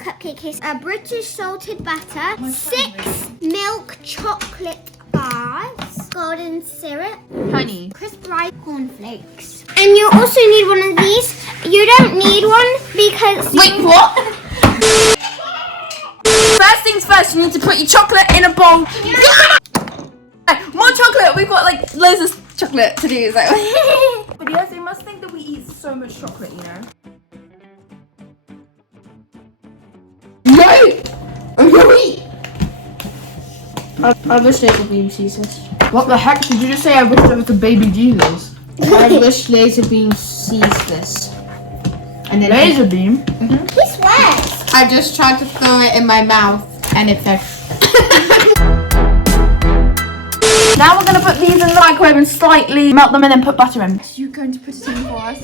cupcake is a British salted butter, 6 milk chocolate bars, golden syrup, honey, crisp rice cornflakes. And you also need one of these. You don't need one because... Wait, what? First things first, you need to put your chocolate in a bowl. More chocolate! We've got like loads of chocolate to do. So. But yes, they must think that we eat so much chocolate, you know? Wait! I wish Laser Beam sees this. What the heck? Did you just say I wish there was a baby Jesus? I wish Laser Beam sees this. And then Laser Beam? He swears. I just tried to throw it in my mouth and it fell. Now we're going to put these in the microwave and slightly melt them and then put butter in. So you're going to put it in for us?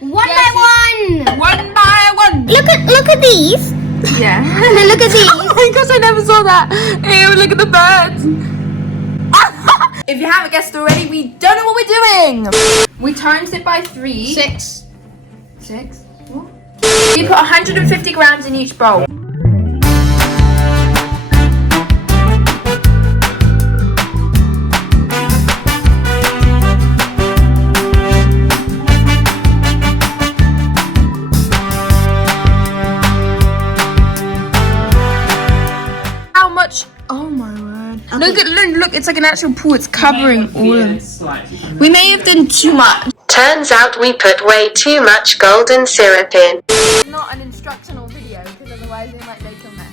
One by one. One by one. Look at these. Yeah. And look at these. Oh my gosh, I never saw that. Ew, look at the birds. If you haven't guessed already, we don't know what we're doing. We times it by 3. 6. 6? What? We put 150 grams in each bowl. Oh my word. Okay. Look, it's like an actual pool. It's covering all of it. We may have done too much. Turns out we put way too much golden syrup in. It's not an instructional video because otherwise it might make a mess.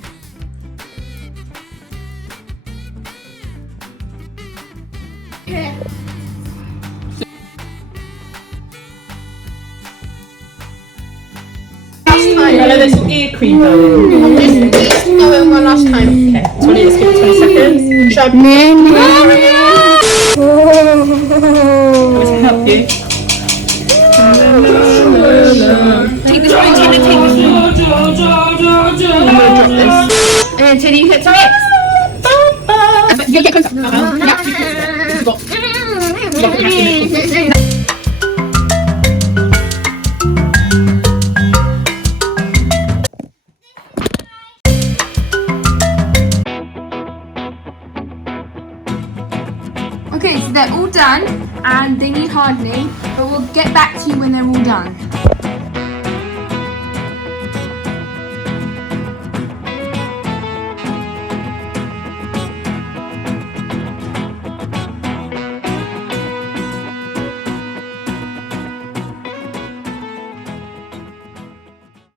Hello, there's some ear cream going. Just go in one last time. Okay, 20, let's give it 20 seconds. Should I help you? Take this spoon, Tina, take this spoon. I'm gonna drop this. And then Tina, you hit some X. Get closer. Okay, so they're all done and they need hardening, but we'll get back to you when they're all done.